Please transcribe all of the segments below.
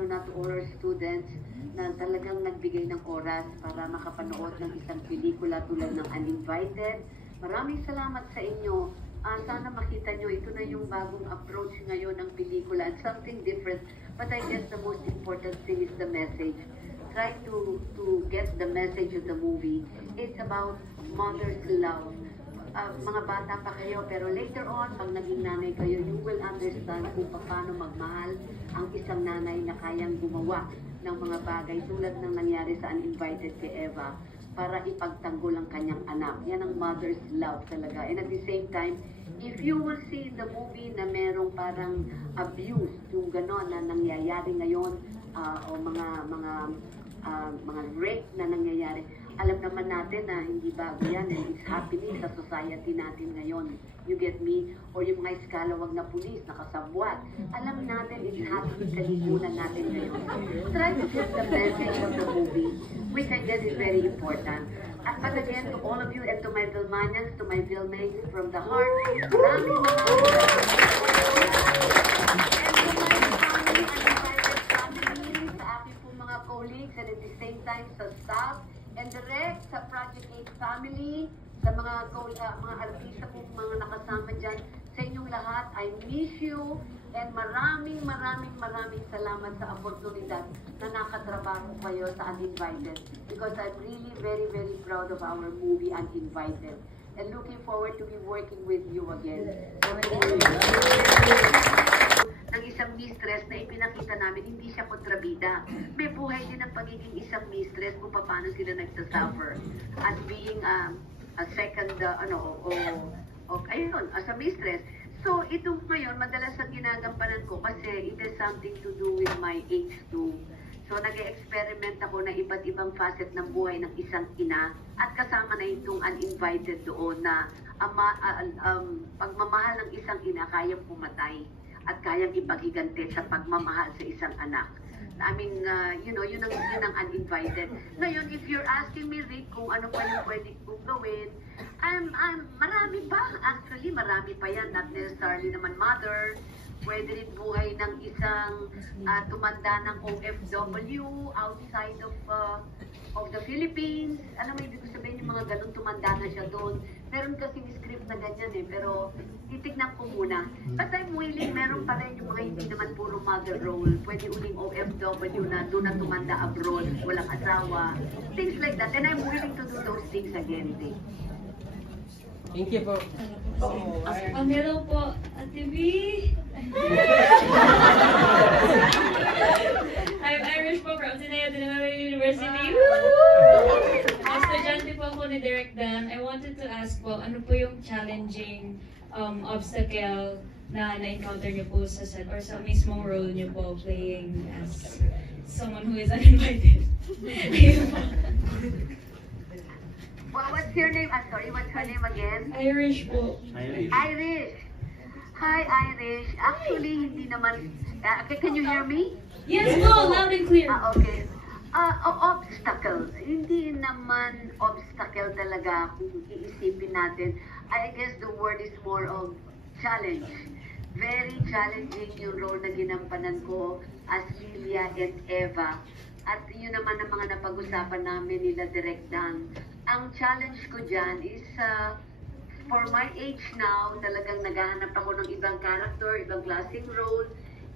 lalo na to all our students na talagang nagbigay ng oras para makapanood ng isang pelikula tulad ng Uninvited. Maraming salamat sa inyo. Sana makita nyo, ito na yung bagong approach ngayon ng pelikula and something different. But I guess the most important thing is the message. Try to get the message of the movie. It's about mother's love. Mga bata pa kayo, pero later on, pag naging nanay kayo, you will understand kung paano magmahal ang isang nanay na kayang gumawa ng mga bagay tulad ng nangyari sa Uninvited kay Eva para ipagtanggol ang kanyang anak. Yan ang mother's love talaga. And at the same time, if you will see in the movie na merong parang abuse, yung gano'n na nangyayari ngayon, o mga rape na nangyayari, alam naman natin na hindi bago yan and it's happening sa society natin ngayon. You get me? Or yung mga iskalawag na pulis, nakasabwat. Alam natin it's happening sa lipunan natin ngayon. Try to get the message of the movie, which I guess is very important. But again, to all of you and to my Vilmanians, to my Vilmates from the heart, maraming colleagues and at the same time sa staff and direct sa Project 8 family, sa mga artista po, mga nakasama dyan, sa inyong lahat, I miss you and maraming salamat sa oportunidad na nakatrabaho kayo sa Uninvited because I'm really very proud of our movie Uninvited and looking forward to be working with you again. Ng isang mistress na ipinakita namin, hindi siya kontrabida. May buhay din ang pagiging isang mistress kung paano sila nagsasuffer. As being a second, ayun, as a mistress. So, ito ngayon, madalas ang ginagampanan ko kasi it has something to do with my age too. So, nag-experiment ako na iba't ibang facet ng buhay ng isang ina at kasama na itong Uninvited doon na pagmamahal ng isang ina kayang pumatay at kayang ipaghiganti sa pagmamahal sa isang anak. I mean, yun ang Uninvited. Ngayon, if you're asking me, Rick, kung ano pa yung pwede kong gawin, marami pa. Actually, marami pa yan. Not necessarily naman mother. Pwede rin buhay ng isang tumanda ng OFW outside of the Philippines. Alam mo, ibig sabihin yung mga ganun, tumanda na siya doon. Meron kasing script na ganyan pero titignan ko muna. But I'm willing, meron pa rin yung mga hindi naman puro mother role. Pwede uling OFW na doon na tumanda abroad, walang asawa. Things like that. And I'm willing to do those things again. Thank you po. Hello po, Ate B. I'm Irish po from Ateneo de Nueva University. Estudyante po ako ni Direk Dan. I wanted to ask po, ano po yung challenging obstacle na na-encounter niyo po sa set or sa mismong role niyo po playing as someone who is uninvited? What's your name? I'm sorry, what's her name again? Irish po. Irish. Hi, Irish. Actually, hindi naman... can you hear me? Yes po, loud and clear. Okay. Obstacle. Hindi naman obstacle talaga kung iisipin natin. I guess the word is more of challenge. Very challenging yung role na ginampanan ko as Lilia and Eva. At yun naman ang mga napag-usapan namin nila Direk Dan. Ang challenge ko dyan is for my age now, talagang naghahanap ako ng ibang character, ibang klaseng role.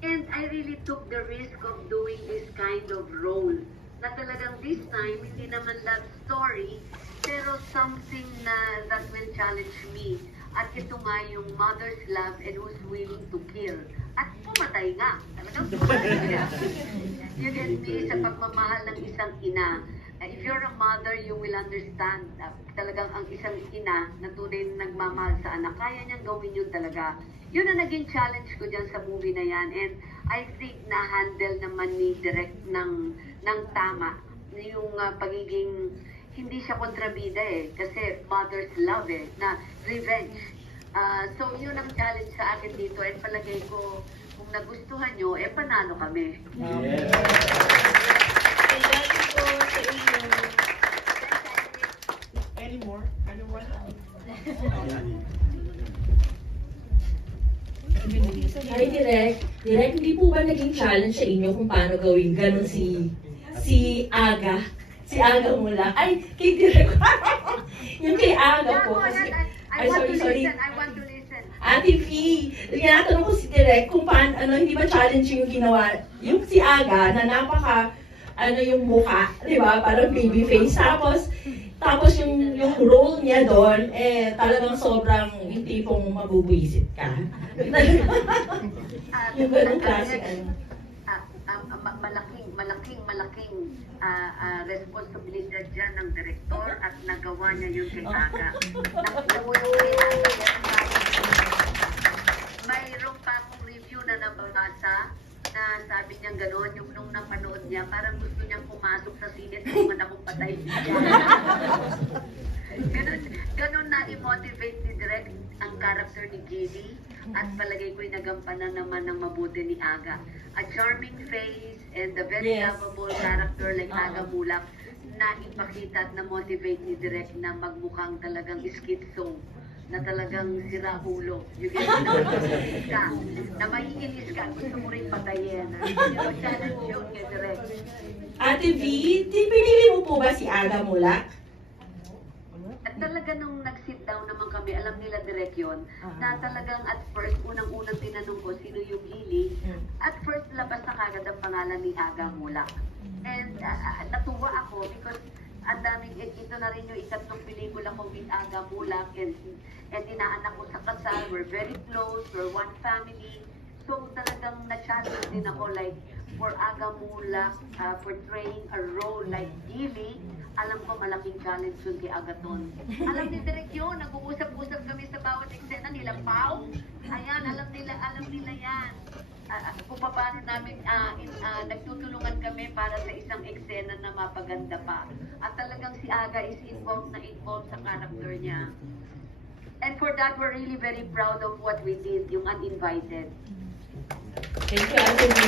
And I really took the risk of doing this kind of role. Na talagang this time, hindi naman love story, pero something that will challenge me. At ito nga yung mother's love and who's willing to kill. At pumatay nga. Talagang pumatay nga. You get me sa pagmamahal ng isang ina. If you're a mother, you will understand. Talagang ang isang ina na tunay na nagmamahal sa anak, kaya niyang gawin yun talaga. Yun ang naging challenge ko dyan sa movie na yan. And I think na-handle naman ni Direk ng tama. Yung pagiging, hindi siya kontrabida kasi mother's love na revenge. So yun ang challenge sa akin dito. And palagay ko, kung nagustuhan nyo, panalo kami. Yeah. Any more? Anyone? Hi, Direk. Direk, hindi po ba naging challenge sa inyo kung paano gawin ganun si Aga? Si Aga mula. Ay, kay Direk. Yung kay Aga po. Kasi, I want to listen. Ate V, tinatanong ko si Direk kung paano, hindi ba challenging yung ginawa, yung si Aga na napaka, yung mukha, di ba? Parang baby face. Tapos yung role niya doon, talagang sobrang yung tipong mabubwisit ka. Yung ganung klase, malaking responsibilidad dyan ng direktor at nagawa niya yung kay Aga. Mayroon pa akong review na nababasa na sabi niya gano'n, yung nung napanood niya, parang gusto niyang pumasok sa sine at naman akong patay siya. Ganon na i-motivate ni Direk ang character ni Gilly at palagay ko'y nagampanan naman ng mabuti ni Aga. A charming face and a very lovable character like Aga Mulak na ipakita at na-motivate ni Direk na magmukhang talagang schizo, na talagang sira ulo. Yung inis ka, na maiinis ka, gusto mo rin patayin. Challenge yun kay Direk. Ate V, pinili mo po ba si Aga Mulak? At talaga nung nag-sit down naman kami, alam nila direct yun, na talagang at first, unang-unang tinanong ko sino yung Lily. At first, labas na kagad ang pangalan ni Aga Mulak. And natuwa ako because ang daming, ito na rin yung ikatlong pelikula ko with Aga Mulak and inaanak ko sa kasal, we're very close, we're one family. So talagang na-challenge din ako like for Aga Mulak, portraying a role like Gilly. Alam ko malaking challenge yun kay Agaton. Alam ni Direk yun, nag-uusap-usap kami sa bawat eksena nila. Pao, ayan, alam nila yan. Kung paano namin, nagtutulungan kami para sa isang eksena na mapaganda pa. At talagang si Aga is involved sa character niya. And for that, we're really very proud of what we did, yung Uninvited. Thank you, Ate V.